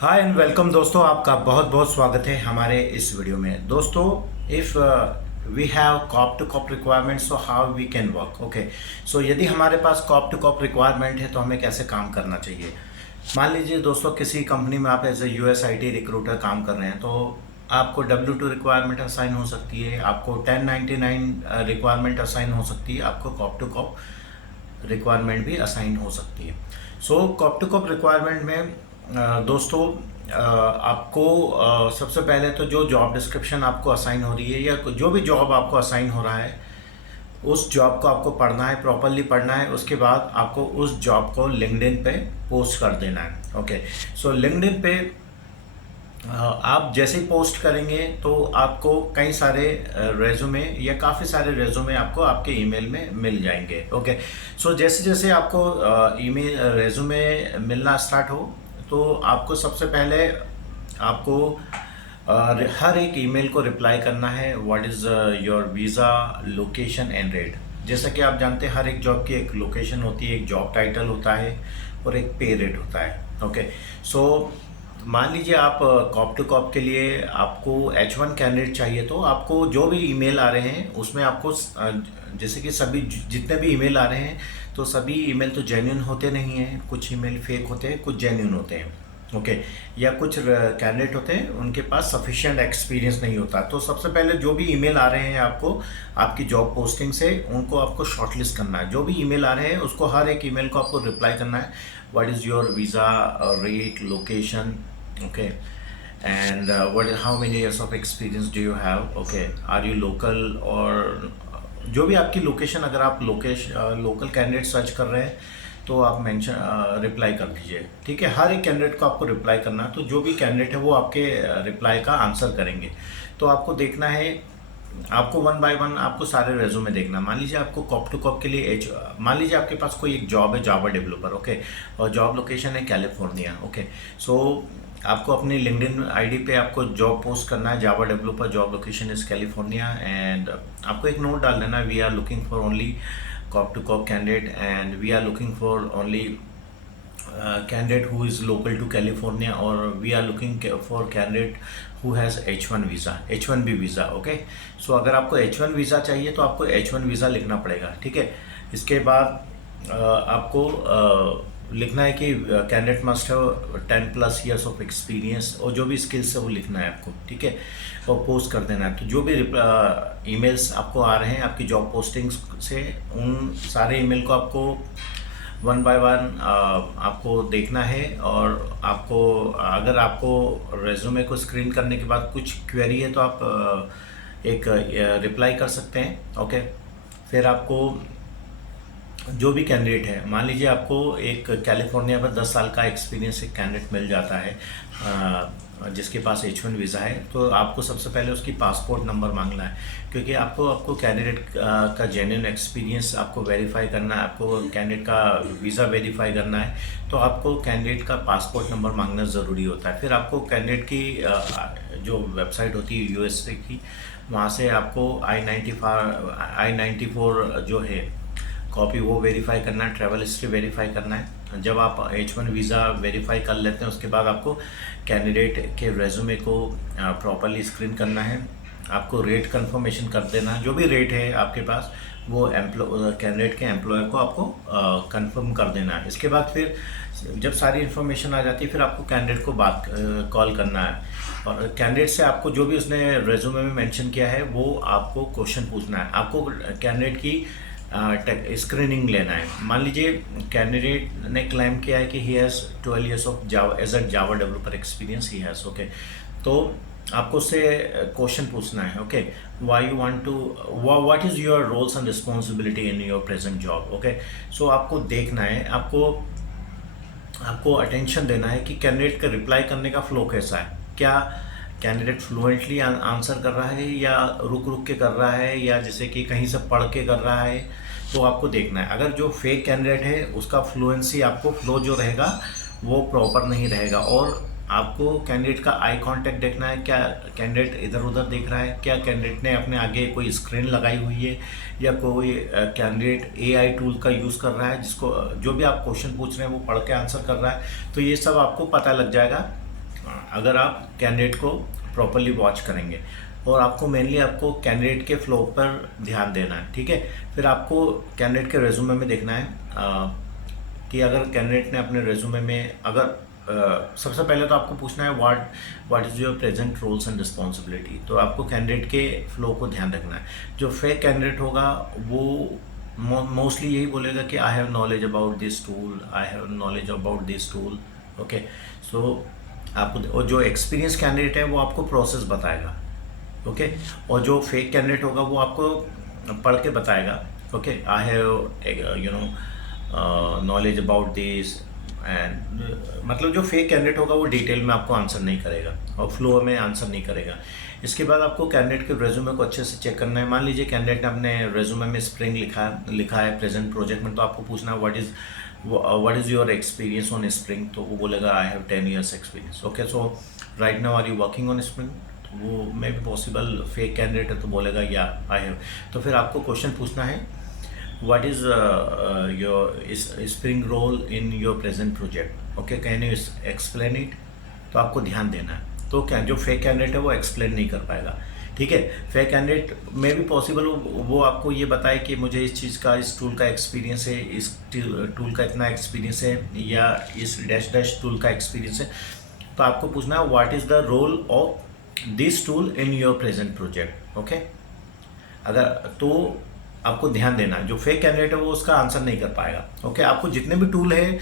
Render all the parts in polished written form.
Hi and welcome दोस्तों, आपका बहुत बहुत स्वागत है हमारे इस वीडियो में। दोस्तों, if we have cop to cop requirement, so how we can work. Okay, so यदि हमारे पास कॉप टू कॉप रिक्वायरमेंट है तो हमें कैसे काम करना चाहिए। मान लीजिए दोस्तों, किसी कंपनी में आप एज ए USIT रिक्रूटर काम कर रहे हैं तो आपको W2 रिक्वायरमेंट असाइन हो सकती है, आपको 1099 रिक्वायरमेंट असाइन हो सकती है, आपको कॉप टू कॉप रिक्वायरमेंट भी असाइन हो सकती है। सो कॉप टू कॉप रिक्वायरमेंट में दोस्तों, आपको सबसे पहले तो जो जॉब डिस्क्रिप्शन आपको असाइन हो रही है या जो भी जॉब आपको असाइन हो रहा है, उस जॉब को आपको पढ़ना है, प्रॉपरली पढ़ना है। उसके बाद आपको उस जॉब को लिंक्डइन पे पोस्ट कर देना है। ओके, सो लिंक्डइन पे आप जैसे ही पोस्ट करेंगे तो आपको कई सारे रेज़्यूमे या काफ़ी सारे रेज़्यूमे आपको आपके ईमेल में मिल जाएंगे। ओके, सो जैसे जैसे आपको ईमेल रेज़्यूमे मिलना स्टार्ट हो तो आपको सबसे पहले आपको हर एक ईमेल को रिप्लाई करना है, what is your visa, location and rate. जैसा कि आप जानते हैं, हर एक जॉब की एक लोकेशन होती है, एक जॉब टाइटल होता है और एक पे रेट होता है। ओके, सो मान लीजिए आप कॉप टू कॉप के लिए आपको H1 कैंडिडेट चाहिए तो आपको जो भी ईमेल आ रहे हैं उसमें आपको जैसे कि सभी जितने भी ईमेल आ रहे हैं तो सभी ईमेल तो जेन्युइन होते नहीं हैं, कुछ ईमेल फेक होते हैं, कुछ जेन्युइन होते हैं। ओके, या कुछ कैंडिडेट होते हैं उनके पास सफिशिएंट एक्सपीरियंस नहीं होता। तो सबसे पहले जो भी ईमेल आ रहे हैं आपको आपकी जॉब पोस्टिंग से, उनको आपको शॉर्टलिस्ट करना है। जो भी ईमेल आ रहे हैं उसको हर एक ईमेल को आपको रिप्लाई करना है, what is your visa, rate, location, okay, and how many years of experience do you have, okay, are you local, और जो भी आपकी लोकेशन, अगर आप लोकल कैंडिडेट सर्च कर रहे हैं तो आप मेंशन रिप्लाई कर दीजिए। ठीक है, हर एक कैंडिडेट को आपको रिप्लाई करना है, तो जो भी कैंडिडेट है वो आपके रिप्लाई का आंसर करेंगे। तो आपको देखना है, आपको वन बाय वन आपको सारे रेज्यूमे देखना। मान लीजिए आपको कॉप टू कॉप के लिए मान लीजिए आपके पास कोई एक जॉब है, जावा डेवलपर। ओके, और जॉब लोकेशन है कैलिफोर्निया। ओके, सो आपको अपनी लिंक्डइन आईडी पे आपको जॉब पोस्ट करना है, Java developer, job location is California, and आपको एक नोट डाल देना, we are looking for only corp to corp candidate and we are looking for only candidate who is local to California, or we are looking for candidate who has H1 visa, H1B visa. Okay, so अगर आपको H1 visa चाहिए तो आपको H1 visa लिखना पड़ेगा। ठीक है, इसके बाद आपको लिखना है कि candidate must have 10+ years of experience, और जो भी स्किल्स है वो लिखना है आपको। ठीक है, और पोस्ट कर देना है। तो जो भी ईमेल्स आपको आ रहे हैं आपकी जॉब पोस्टिंग्स से, उन सारे ईमेल को आपको वन बाय वन आपको देखना है। और आपको अगर आपको रेज्यूमे को स्क्रीन करने के बाद कुछ क्वेरी है तो आप एक रिप्लाई कर सकते हैं। ओके, फिर आपको जो भी कैंडिडेट है, मान लीजिए आपको एक कैलिफोर्निया पर 10 साल का एक्सपीरियंस एक कैंडिडेट मिल जाता है जिसके पास H1 वीज़ा है, तो आपको सबसे पहले उसकी पासपोर्ट नंबर मांगना है, क्योंकि आपको कैंडिडेट का जेन्युइन एक्सपीरियंस आपको वेरीफाई करना है, आपको कैंडिडेट का वीज़ा वेरीफाई करना है, तो आपको कैंडिडेट का पासपोर्ट नंबर मांगना ज़रूरी होता है। फिर आपको कैंडिडेट की जो वेबसाइट होती है USA की, वहाँ से आपको I-94 जो है कॉपी वो वेरीफाई करना है, ट्रैवल हिस्ट्री वेरीफाई करना है। जब आप H1 वीज़ा वेरीफाई कर लेते हैं उसके बाद आपको कैंडिडेट के रेज्यूमे को प्रॉपरली स्क्रीन करना है, आपको रेट कंफर्मेशन कर देना है। जो भी रेट है आपके पास वो कैंडिडेट के एम्प्लॉयर को आपको कंफर्म कर देना है। इसके बाद फिर जब सारी इन्फॉर्मेशन आ जाती है फिर आपको कैंडिडेट को कॉल करना है, और कैंडिडेट से आपको जो भी उसने रेज्यूमे में मेंशन किया है वो आपको क्वेश्चन पूछना है। आपको कैंडिडेट की स्क्रीनिंग लेना है। मान लीजिए कैंडिडेट ने क्लेम किया है कि he has 12 years of Java as a Java developer experience he has. Okay, तो आपको उससे क्वेश्चन पूछना है। Okay, why you want to, what is your roles and responsibility in your present job. Okay, so आपको देखना है, आपको attention देना है कि कैंडिडेट का रिप्लाई करने का फ्लो कैसा है। क्या कैंडिडेट फ्लुएंटली आंसर कर रहा है या रुक रुक के कर रहा है, या जैसे कि कहीं से पढ़ के कर रहा है, तो आपको देखना है। अगर जो फेक कैंडिडेट है उसका फ्लुएंसी, आपको फ्लो जो रहेगा वो प्रॉपर नहीं रहेगा। और आपको कैंडिडेट का आई कांटेक्ट देखना है, क्या कैंडिडेट इधर उधर देख रहा है, क्या कैंडिडेट ने अपने आगे कोई स्क्रीन लगाई हुई है, या कोई कैंडिडेट AI टूल का यूज़ कर रहा है जिसको जो भी आप क्वेश्चन पूछ रहे हैं वो पढ़ के आंसर कर रहा है। तो ये सब आपको पता लग जाएगा अगर आप कैंडिडेट को प्रॉपरली वॉच करेंगे और आपको मेनली आपको कैंडिडेट के फ्लो पर ध्यान देना है, ठीक है। फिर आपको कैंडिडेट के रेज्यूमे में देखना है कि अगर कैंडिडेट ने अपने रेज्यूमे में अगर सबसे पहले तो आपको पूछना है what is your present roles and responsibility. तो आपको कैंडिडेट के फ्लो को ध्यान रखना है। जो फेक कैंडिडेट होगा वो मोस्टली यही बोलेगा कि I have knowledge about this tool, I have knowledge about this tool, okay. So आपको, और जो एक्सपीरियंस कैंडिडेट है वो आपको प्रोसेस बताएगा, ओके। और जो फेक कैंडिडेट होगा वो आपको पढ़ के बताएगा, okay, I have knowledge about this and, मतलब जो फेक कैंडिडेट होगा वो डिटेल में आपको आंसर नहीं करेगा और फ्लो में आंसर नहीं करेगा। इसके बाद आपको कैंडिडेट के रेज्यूमे को अच्छे से चेक करना है। मान लीजिए कैंडिडेट ने अपने रेज्यूमे में स्प्रिंग लिखा है प्रेजेंट प्रोजेक्ट में, तो आपको पूछना है what is your experience on Spring. तो वो बोलेगा I have 10 years experience, okay. So right now are you working on Spring. तो वो may be possible fake candidate है तो बोलेगा या आई हैव। तो फिर आपको क्वेश्चन पूछना है what is your spring role in your present project, okay, can you explain it। तो आपको ध्यान देना है। तो क्या जो फेक कैंडिडेट है वो एक्सप्लेन नहीं कर पाएगा, ठीक है। फेक कैंडिडेट में भी पॉसिबल वो आपको ये बताए कि मुझे इस चीज़ का, इस टूल का एक्सपीरियंस है, इस टूल का इतना एक्सपीरियंस है, या इस डैश टूल का एक्सपीरियंस है। तो आपको पूछना है what is the role of this tool in your present project, okay. अगर तो आपको ध्यान देना, जो फेक कैंडिडेट है वो उसका आंसर नहीं कर पाएगा, ओके। आपको जितने भी टूल है,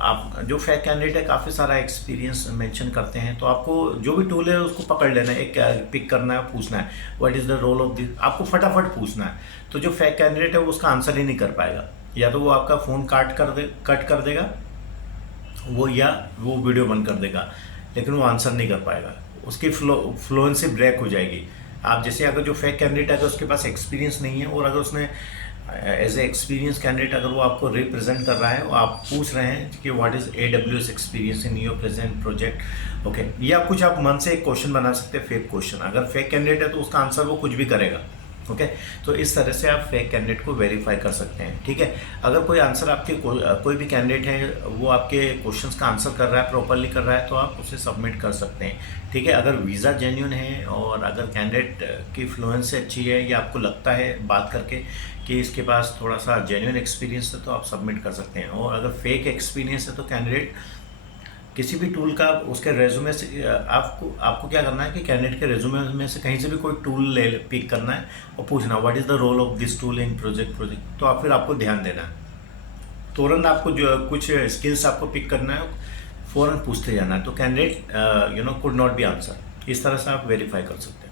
आप जो फेक कैंडिडेट है काफ़ी सारा एक्सपीरियंस मेंशन करते हैं, तो आपको जो भी टूल है उसको पकड़ लेना है, एक पिक करना है, पूछना है what is the role of this, आपको फटाफट पूछना है। तो जो फेक कैंडिडेट है वो उसका आंसर ही नहीं कर पाएगा, या तो वो आपका फ़ोन कट कर देगा वो, या वो वीडियो बंद कर देगा, लेकिन वो आंसर नहीं कर पाएगा, उसकी फ्लुएंसी ब्रेक हो जाएगी। आप जैसे अगर जो फेक कैंडिडेट है अगर उसके पास एक्सपीरियंस नहीं है और अगर उसने एज ए एक्सपीरियंस कैंडिडेट अगर वो आपको रिप्रेजेंट कर रहा है और आप पूछ रहे हैं कि what is AWS experience in your present project, okay, या कुछ आप मन से एक क्वेश्चन बना सकते हैं फेक क्वेश्चन। अगर फेक कैंडिडेट है तो उसका आंसर वो कुछ भी करेगा, ओके। तो इस तरह से आप फेक कैंडिडेट को वेरीफाई कर सकते हैं, ठीक है। अगर कोई आंसर आपके कोई भी कैंडिडेट है वो आपके क्वेश्चंस का आंसर कर रहा है, प्रॉपरली कर रहा है, तो आप उसे सबमिट कर सकते हैं, ठीक है। अगर वीज़ा जेन्युइन है और अगर कैंडिडेट की फ्लुएंसी अच्छी है या आपको लगता है बात करके कि इसके पास थोड़ा सा जेन्युइन एक्सपीरियंस है, तो आप सबमिट कर सकते हैं। और अगर फेक एक्सपीरियंस है तो कैंडिडेट किसी भी टूल का उसके रेज्यूमे से आपको क्या करना है कि कैंडिडेट के रेज्यूमे में से कहीं से भी कोई टूल पिक करना है और पूछना what is the role of this tool in project. तो फिर आपको ध्यान देना है, तुरंत आपको जो कुछ स्किल्स आपको पिक करना है फ़ौरन पूछते जाना है, तो candidate could not be answer. इस तरह से आप वेरीफाई कर सकते हैं।